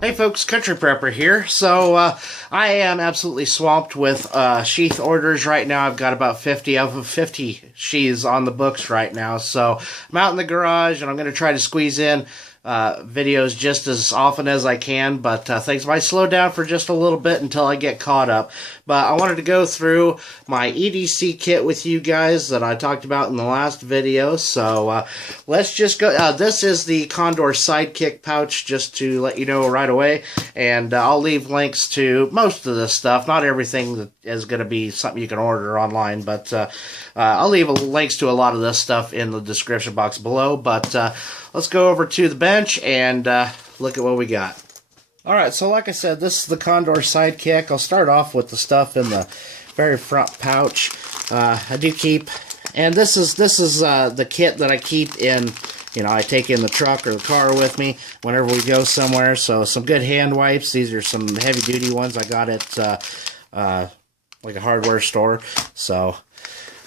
Hey folks, Country Prepper here. So I am absolutely swamped with sheath orders right now. I've got about 50 sheaths on the books right now. So I'm out in the garage and I'm going to try to squeeze in videos just as often as I can, but things might slow down for just a little bit until I get caught up. But I wanted to go through my EDC kit with you guys that I talked about in the last video. So let's just go. This is the Condor Sidekick pouch, just to let you know right away. And I'll leave links to most of this stuff. Not everything that is going to be something you can order online, but I'll leave links to a lot of this stuff in the description box below. But let's go over to the bench and look at what we got. Alright, so like I said, this is the Condor Sidekick. I'll start off with the stuff in the very front pouch. I do keep, and this is the kit that I keep in, I take in the truck or the car with me whenever we go somewhere. So some good hand wipes. These are some heavy duty ones I got at like a hardware store. So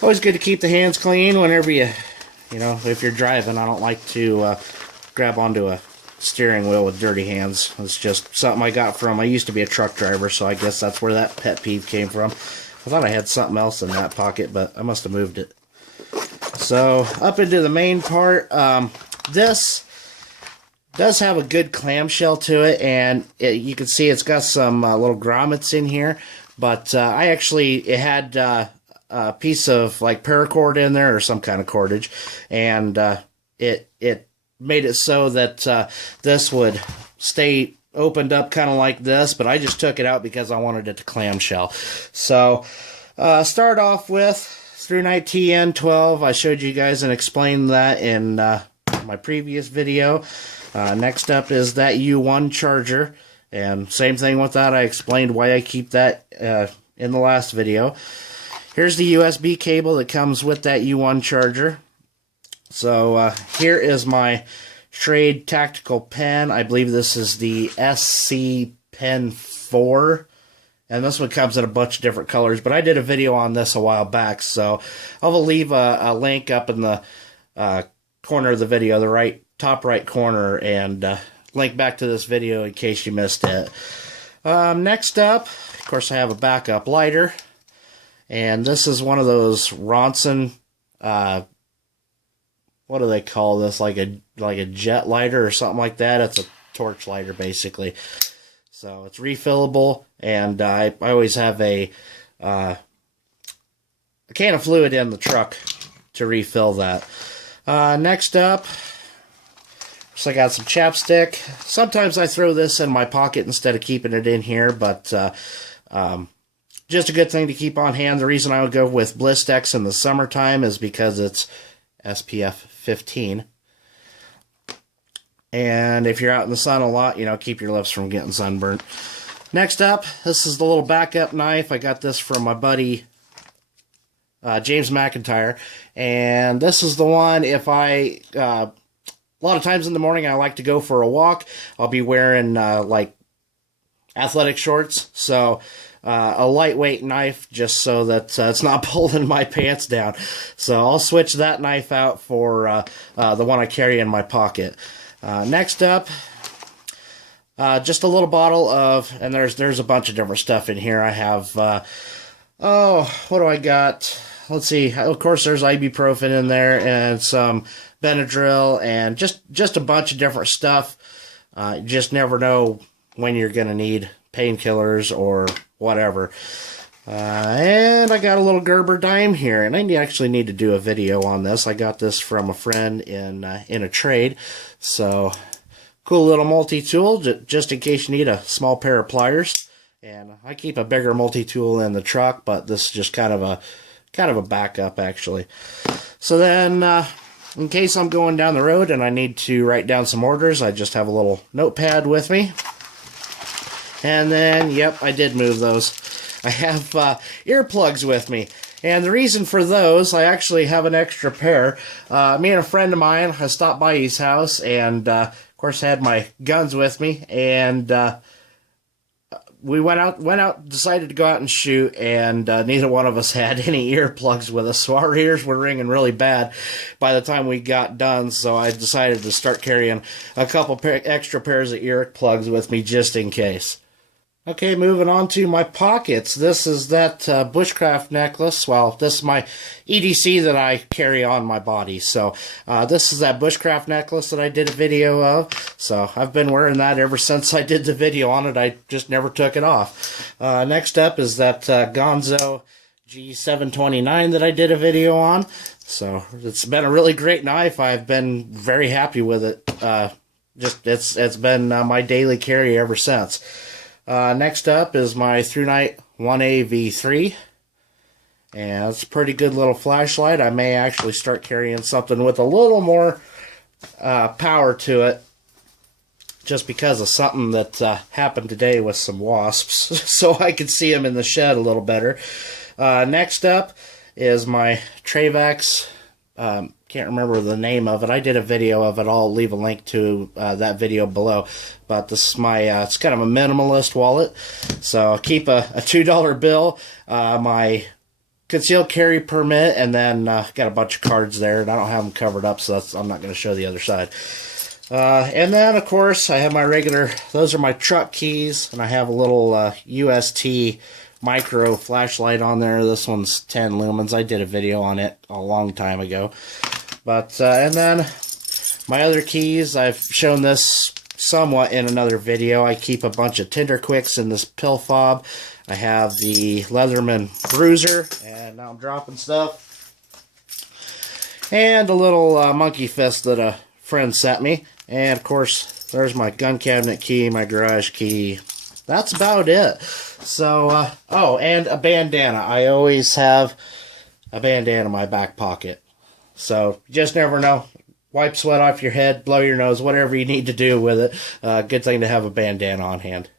always good to keep the hands clean whenever if you're driving. I don't like to grab onto a steering wheel with dirty hands. It's just something I got from, I used to be a truck driver, so I guess that's where that pet peeve came from. I thought I had something else in that pocket, but I must have moved it. So up into the main part, this does have a good clamshell to it, and you can see it's got some little grommets in here, but it had a piece of like paracord in there or some kind of cordage, and it made it so that this would stay opened up kind of like this, but I just took it out because I wanted it to clamshell. So start off with through night TN12. I showed you guys and explained that in my previous video. Next up is that U1 charger, and same thing with that. I explained why I keep that in the last video. Here's the USB cable that comes with that U1 charger. So here is my Schrade tactical pen. I believe this is the SC Pen 4. And this one comes in a bunch of different colors. But I did a video on this a while back. So I'll leave a link up in the corner of the video, the top right corner. And link back to this video in case you missed it. Next up, of course, I have a backup lighter. And this is one of those Ronson, what do they call this? Like a jet lighter or something like that. It's a torch lighter, basically. So it's refillable, and I always have a can of fluid in the truck to refill that. Next up, I got some chapstick. Sometimes I throw this in my pocket instead of keeping it in here, but just a good thing to keep on hand. The reason I would go with Blistex in the summertime is because it's SPF 15. And if you're out in the sun a lot, keep your lips from getting sunburnt. Next up, this is the little backup knife. I got this from my buddy James McIntyre. And this is the one, if a lot of times in the morning I like to go for a walk, I'll be wearing like athletic shorts. So a lightweight knife just so that it's not pulling my pants down. So I'll switch that knife out for the one I carry in my pocket. Next up, just a little bottle of, and there's a bunch of different stuff in here. I have, what do I got? Let's see. Of course, there's ibuprofen in there and some Benadryl and just a bunch of different stuff. You just never know when you're going to need painkillers or whatever. And I got a little Gerber dime here, and I actually need to do a video on this. I got this from a friend in a trade. So cool little multi-tool, just in case you need a small pair of pliers. And I keep a bigger multi-tool in the truck, but this is just kind of a backup actually. So then in case I'm going down the road and I need to write down some orders, I just have a little notepad with me. And then, yep, I did move those. I have earplugs with me. And the reason for those, I actually have an extra pair. Me and a friend of mine, I stopped by his house and, of course, had my guns with me. And we went out, decided to go out and shoot, and neither one of us had any earplugs with us, so our ears were ringing really bad by the time we got done. So I decided to start carrying a couple extra pairs of earplugs with me just in case. Okay, moving on to my pockets. This is that bushcraft necklace. Well, this is my EDC that I carry on my body. So this is that bushcraft necklace that I did a video of. So I've been wearing that ever since I did the video on it. I just never took it off. Next up is that Gonzo G729 that I did a video on. So it's been a really great knife. I've been very happy with it. It's been my daily carry ever since. Next up is my Through Night 1A V3, and it's a pretty good little flashlight. I may actually start carrying something with a little more power to it, just because of something that happened today with some wasps, so I could see them in the shed a little better. Next up is my Travax. Can't remember the name of it. I did a video of it. I'll leave a link to that video below. But this is my, it's kind of a minimalist wallet. So I'll keep a $2 bill, my concealed carry permit, and then got a bunch of cards there. And I don't have them covered up, so I'm not going to show the other side. And then, of course, I have my regular, those are my truck keys. And I have a little UST micro flashlight on there. This one's 10 lumens. I did a video on it a long time ago. But, and then my other keys, I've shown this somewhat in another video. I keep a bunch of Tinder Quicks in this pill fob. I have the Leatherman Bruiser, and now I'm dropping stuff. And a little monkey fist that a friend sent me. And, of course, there's my gun cabinet key, my garage key. That's about it. So, oh, and a bandana. I always have a bandana in my back pocket. So, you just never know. Wipe sweat off your head, blow your nose, whatever you need to do with it. Good thing to have a bandana on hand.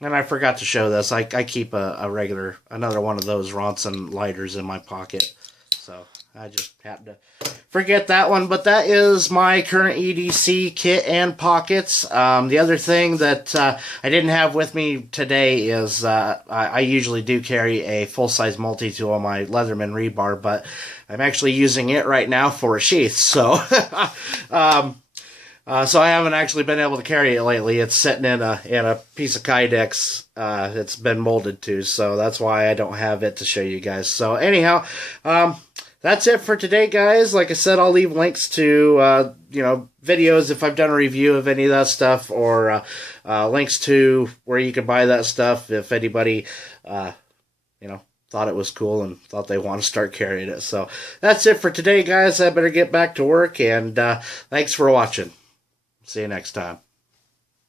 And I forgot to show this. I keep another one of those Ronson lighters in my pocket. So, I just happened to forget that one. But that is my current EDC kit and pockets. The other thing that I didn't have with me today is I usually do carry a full-size multi-tool on my Leatherman rebar, but I'm actually using it right now for a sheath. So, so I haven't actually been able to carry it lately. It's sitting in a piece of Kydex. It's been molded to, so that's why I don't have it to show you guys. So anyhow, that's it for today, guys. Like I said, I'll leave links to, videos if I've done a review of any of that stuff, or links to where you can buy that stuff if anybody, thought it was cool and thought they want to start carrying it. So that's it for today, guys. I better get back to work, and thanks for watching. See you next time.